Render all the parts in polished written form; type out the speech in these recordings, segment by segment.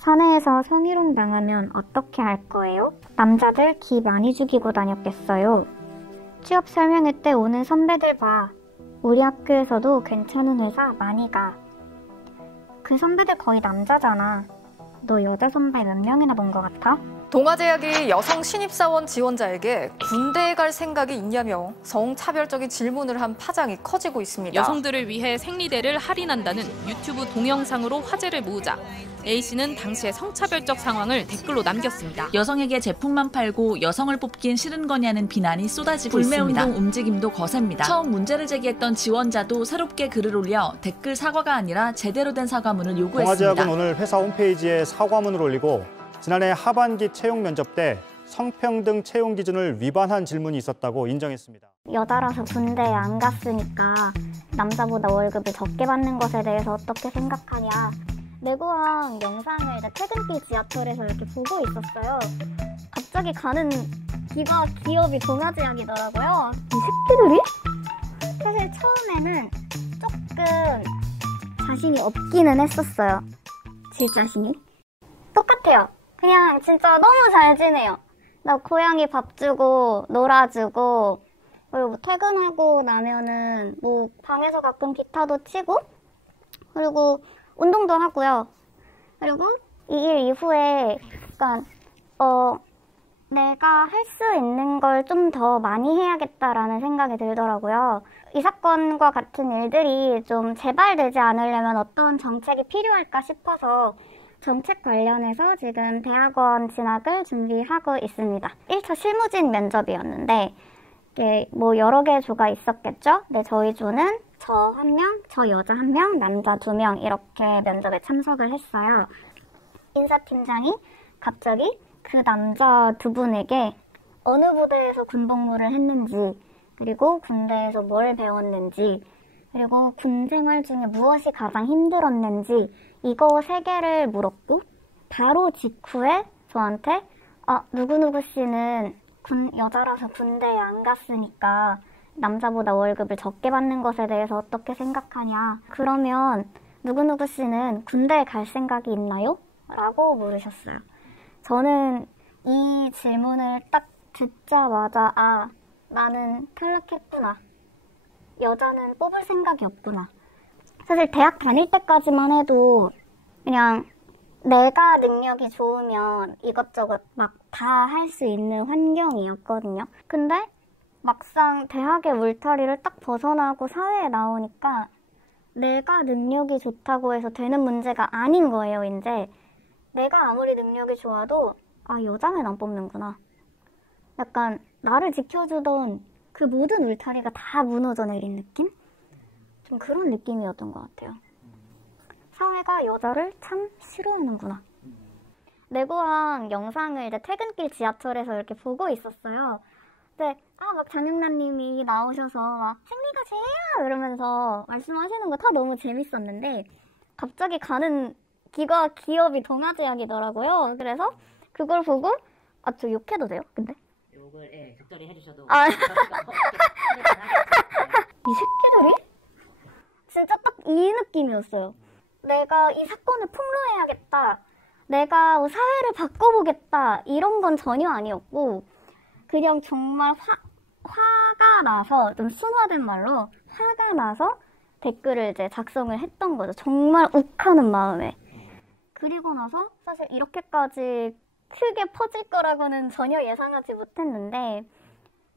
사내에서 성희롱 당하면 어떻게 할 거예요? 남자들 기 많이 죽이고 다녔겠어요. 취업 설명회 때 오는 선배들 봐. 우리 학교에서도 괜찮은 회사 많이 가. 그 선배들 거의 남자잖아. 너 여자 선배 몇 명이나 본 것 같아? 동아제약이 여성 신입사원 지원자에게 군대에 갈 생각이 있냐며 성차별적인 질문을 한 파장이 커지고 있습니다. 여성들을 위해 생리대를 할인한다는 유튜브 동영상으로 화제를 모으자 A씨는 당시의 성차별적 상황을 댓글로 남겼습니다. 여성에게 제품만 팔고 여성을 뽑긴 싫은 거냐는 비난이 쏟아지고 있습니다. 불매운동 움직임도 거셉니다. 처음 문제를 제기했던 지원자도 새롭게 글을 올려 댓글 사과가 아니라 제대로 된 사과문을 요구했습니다. 동아제약은 오늘 회사 홈페이지에 사과문을 올리고 지난해 하반기 채용 면접 때 성평등 채용 기준을 위반한 질문이 있었다고 인정했습니다. 여자라서 군대에 안 갔으니까 남자보다 월급을 적게 받는 것에 대해서 어떻게 생각하냐. 내고왕 영상을 이제 퇴근길 지하철에서 이렇게 보고 있었어요. 갑자기 가는 기업이 동아제약이더라고요. 이 새끼들이? 사실 처음에는 조금 자신이 없기는 했었어요. 질 자신이. 똑같아요. 그냥 진짜 너무 잘 지내요. 나 고양이 밥 주고 놀아주고 그리고 뭐 퇴근하고 나면은 뭐 방에서 가끔 기타도 치고 그리고 운동도 하고요. 그리고 이 일 이후에 약간 내가 할 수 있는 걸 좀 더 많이 해야겠다라는 생각이 들더라고요. 이 사건과 같은 일들이 좀 재발되지 않으려면 어떤 정책이 필요할까 싶어서 정책 관련해서 지금 대학원 진학을 준비하고 있습니다. 1차 실무진 면접이었는데 뭐 여러 개의 조가 있었겠죠? 네, 저희 조는 저 1명, 저 여자 1명, 남자 2명 이렇게 면접에 참석을 했어요. 인사팀장이 갑자기 그 남자 2분에게 어느 부대에서 군복무를 했는지 그리고 군대에서 뭘 배웠는지 그리고 군 생활 중에 무엇이 가장 힘들었는지 이거 3개를 물었고 바로 직후에 저한테 누구누구 씨는 여자라서 군대에 안 갔으니까 남자보다 월급을 적게 받는 것에 대해서 어떻게 생각하냐. 그러면 누구누구 씨는 군대에 갈 생각이 있나요? 라고 물으셨어요. 저는 이 질문을 딱 듣자마자 나는 탈락했구나. 여자는 뽑을 생각이 없구나. 사실 대학 다닐 때까지만 해도 그냥 내가 능력이 좋으면 이것저것 막 다 할 수 있는 환경이었거든요. 근데 막상 대학의 울타리를 딱 벗어나고 사회에 나오니까 내가 능력이 좋다고 해서 되는 문제가 아닌 거예요, 이제. 내가 아무리 능력이 좋아도 여자는 안 뽑는구나. 약간 나를 지켜주던 그 모든 울타리가 다 무너져 내린 느낌? 좀 그런 느낌이었던 것 같아요. 사회가 여자를 참 싫어하는구나. 내고왕 영상을 이제 퇴근길 지하철에서 이렇게 보고 있었어요. 근데 막 장영란 님이 나오셔서 막 생리가 죄야! 이러면서 말씀하시는 거 다 너무 재밌었는데 갑자기 가는 기업이 동아제약이더라고요. 그래서 그걸 보고 저 욕해도 돼요? 근데? 욕을 적절히 해주셔도 이 새끼들이? 진짜 딱 이 느낌이었어요. 내가 이 사건을 폭로해야겠다. 내가 사회를 바꿔보겠다. 이런 건 전혀 아니었고 그냥 정말 화가 나서 좀 순화된 말로 화가 나서 댓글을 이제 작성을 했던 거죠. 정말 욱하는 마음에. 그리고 나서 사실 이렇게까지 크게 퍼질 거라고는 전혀 예상하지 못했는데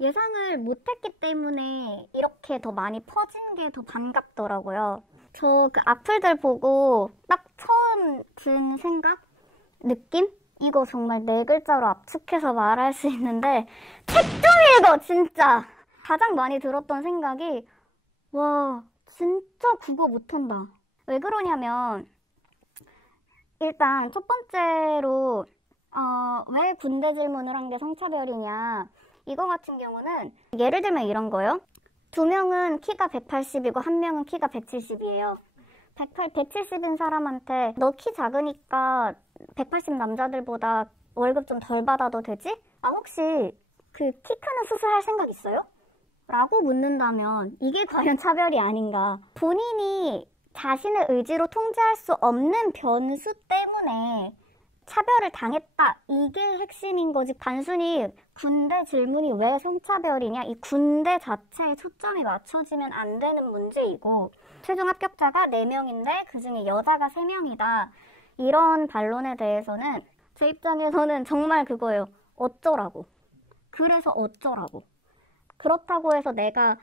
예상을 못했기 때문에 이렇게 더 많이 퍼진 게 더 반갑더라고요. 저 그 악플들 보고 딱 처음 든 생각? 느낌? 이거 정말 4글자로 압축해서 말할 수 있는데 책 좀 읽어! 진짜! 가장 많이 들었던 생각이 와 진짜 국어 못한다. 왜 그러냐면 일단 첫 번째로 왜 군대 질문을 한 게 성차별이냐. 이거 같은 경우는 예를 들면 이런 거요. 2명은 키가 180이고 1명은 키가 170이에요. 170인 사람한테 너 키 작으니까 180 남자들보다 월급 좀 덜 받아도 되지? 혹시 그 키 크는 수술 할 생각 있어요? 라고 묻는다면 이게 과연 차별이 아닌가. 본인이 자신의 의지로 통제할 수 없는 변수 때문에 차별을 당했다. 이게 핵심인 거지. 단순히 군대 질문이 왜 성차별이냐. 이 군대 자체에 초점이 맞춰지면 안 되는 문제이고 최종 합격자가 4명인데 그중에 여자가 3명이다. 이런 반론에 대해서는 제 입장에서는 정말 그거예요. 어쩌라고. 그래서 어쩌라고. 그렇다고 해서 내가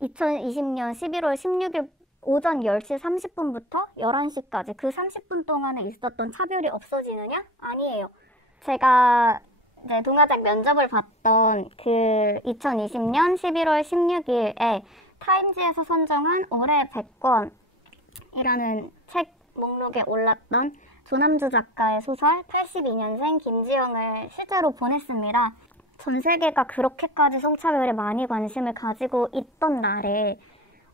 2020년 11월 16일 오전 10시 30분부터 11시까지 그 30분 동안에 있었던 차별이 없어지느냐? 아니에요. 제가 이제 동아대학 면접을 봤던 그 2020년 11월 16일에 타임지에서 선정한 올해 100권이라는 책 목록에 올랐던 조남주 작가의 소설 82년생 김지영을 실제로 보냈습니다. 전 세계가 그렇게까지 성차별에 많이 관심을 가지고 있던 날에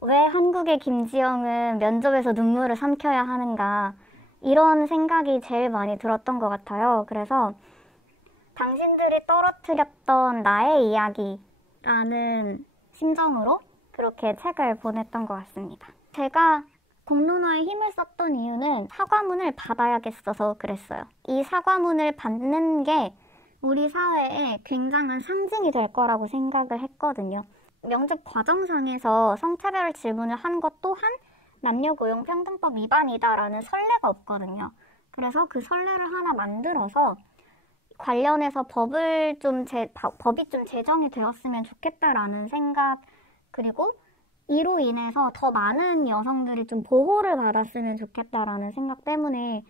왜 한국의 김지영은 면접에서 눈물을 삼켜야 하는가 이런 생각이 제일 많이 들었던 것 같아요. 그래서 당신들이 떨어뜨렸던 나의 이야기라는 심정으로 그렇게 책을 보냈던 것 같습니다. 제가 공론화에 힘을 썼던 이유는 사과문을 받아야겠어서 그랬어요. 이 사과문을 받는 게 우리 사회에 굉장한 상징이 될 거라고 생각을 했거든요. 면접 과정상에서 성차별 질문을 한 것 또한 남녀고용평등법 위반이다라는 선례가 없거든요. 그래서 그 선례를 하나 만들어서 관련해서 법이 좀 제정이 되었으면 좋겠다라는 생각, 그리고 이로 인해서 더 많은 여성들이 좀 보호를 받았으면 좋겠다라는 생각 때문에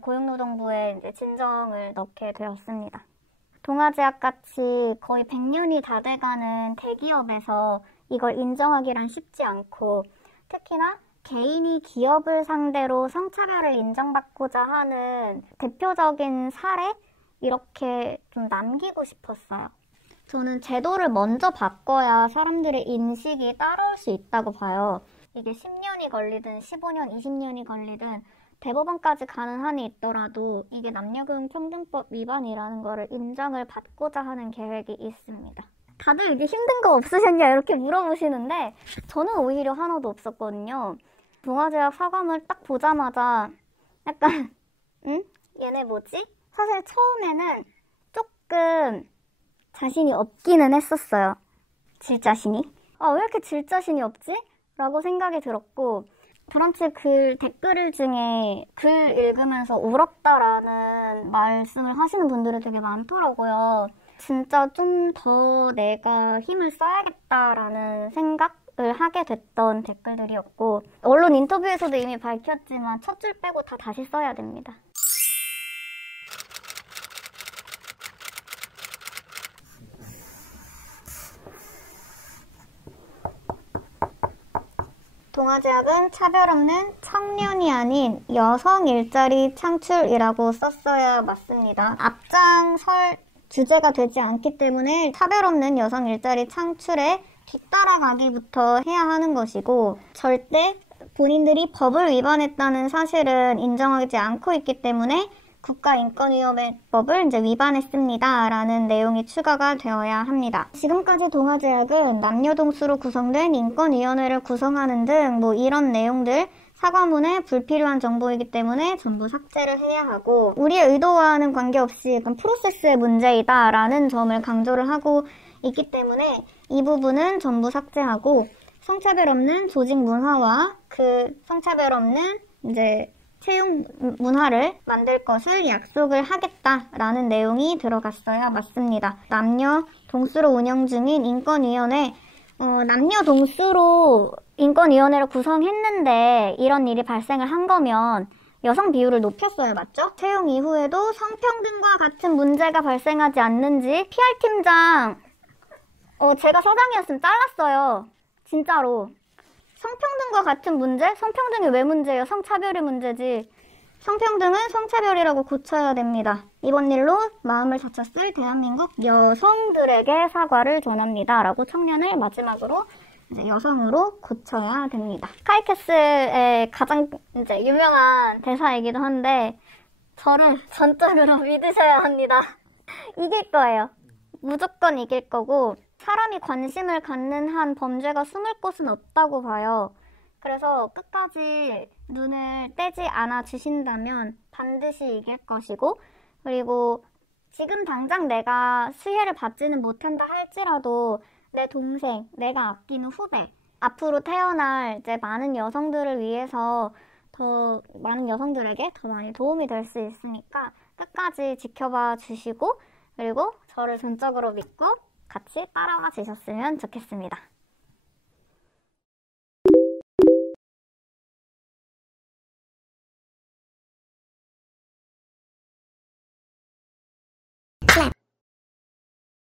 고용노동부에 이제 진정을 넣게 되었습니다. 동아제약같이 거의 100년이 다 돼가는 대기업에서 이걸 인정하기란 쉽지 않고 특히나 개인이 기업을 상대로 성차별을 인정받고자 하는 대표적인 사례? 이렇게 좀 남기고 싶었어요. 저는 제도를 먼저 바꿔야 사람들의 인식이 따라올 수 있다고 봐요. 이게 10년이 걸리든 15년, 20년이 걸리든 대법원까지 가는 한이 있더라도 이게 남녀고용평등법 위반이라는 거를 인정을 받고자 하는 계획이 있습니다. 다들 이게 힘든 거 없으셨냐 이렇게 물어보시는데 저는 오히려 하나도 없었거든요. 동아제약 사과문을 딱 보자마자 약간 응? 얘네 뭐지? 사실 처음에는 조금 자신이 없기는 했었어요. 질 자신이? 왜 이렇게 질 자신이 없지? 라고 생각이 들었고 브런치 글 댓글 중에 글 읽으면서 울었다라는 말씀을 하시는 분들이 되게 많더라고요. 진짜 좀 더 내가 힘을 써야겠다라는 생각을 하게 됐던 댓글들이었고 언론 인터뷰에서도 이미 밝혔지만 첫 줄 빼고 다 다시 써야 됩니다. 동아제약은 차별 없는 청년이 아닌 여성 일자리 창출이라고 썼어야 맞습니다. 앞장설 주제가 되지 않기 때문에 차별 없는 여성 일자리 창출에 뒤따라가기부터 해야 하는 것이고 절대 본인들이 법을 위반했다는 사실은 인정하지 않고 있기 때문에 국가인권위원회법을 이제 위반했습니다. 라는 내용이 추가가 되어야 합니다. 지금까지 동아제약은 남녀동수로 구성된 인권위원회를 구성하는 등 이런 내용들 사과문에 불필요한 정보이기 때문에 전부 삭제를 해야 하고 우리의 의도와는 관계없이 약간 프로세스의 문제이다 라는 점을 강조를 하고 있기 때문에 이 부분은 전부 삭제하고 성차별 없는 조직 문화와 그 성차별 없는 이제 채용 문화를 만들 것을 약속을 하겠다라는 내용이 들어갔어야 맞습니다. 남녀 동수로 운영 중인 인권위원회, 남녀 동수로 인권위원회를 구성했는데 이런 일이 발생을 한 거면 여성 비율을 높였어야 맞죠? 채용 이후에도 성평등과 같은 문제가 발생하지 않는지 PR팀장, 제가 서장이었으면 잘랐어요. 진짜로. 성평등과 같은 문제? 성평등이 왜 문제예요? 성차별이 문제지. 성평등은 성차별이라고 고쳐야 됩니다. 이번 일로 마음을 다쳤을 대한민국 여성들에게 사과를 전합니다. 라고 청년을 마지막으로 이제 여성으로 고쳐야 됩니다. 카이캐스의 가장 이제 유명한 대사이기도 한데 저를 전적으로 믿으셔야 합니다. 이길 거예요. 무조건 이길 거고 사람이 관심을 갖는 한 범죄가 숨을 곳은 없다고 봐요. 그래서 끝까지 눈을 떼지 않아 주신다면 반드시 이길 것이고 그리고 지금 당장 내가 수혜를 받지는 못한다 할지라도 내 동생, 내가 아끼는 후배, 앞으로 태어날 이제 많은 여성들을 위해서 더 많은 여성들에게 더 많이 도움이 될 수 있으니까 끝까지 지켜봐 주시고 그리고 저를 전적으로 믿고 같이 따라와 주셨으면 좋겠습니다.